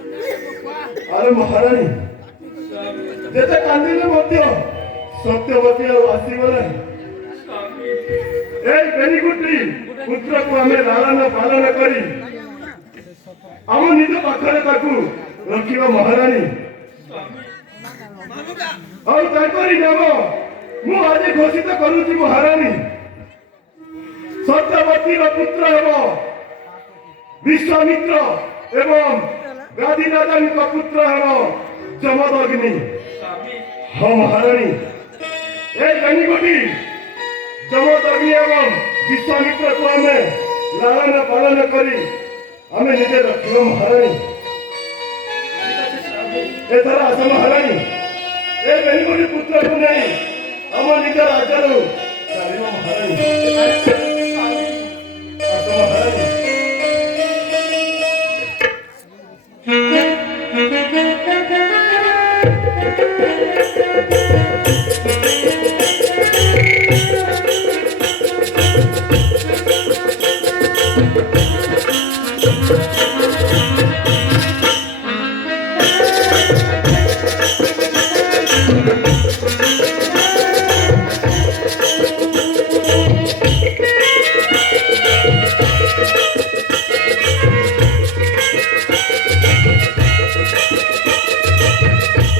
अरे महाराणी जेते कांदिले मध्य सत्यवती आसीगले ए बेनिगुटी पुत्र को हमें लालन पालन करी हम निज पाखरे ताकू रखिबा महाराणी और ताकरी नाम मु आज घोषित करूची महाराणी सत्यवती पुत्र हेबो विश्वामित्र एवं गादी राजा का पुत्र हेबो जमदग्नि हाँ महाराणी ए बेनिगुटी जमदग्नि एवं विश्वामित्र को हमें लालन पालन करी हमें निजे रखिबा महाराणी एथरा आस महाराणी ए बेनिगुटी पुत्र को नहीं हम निज राज्य महाराणी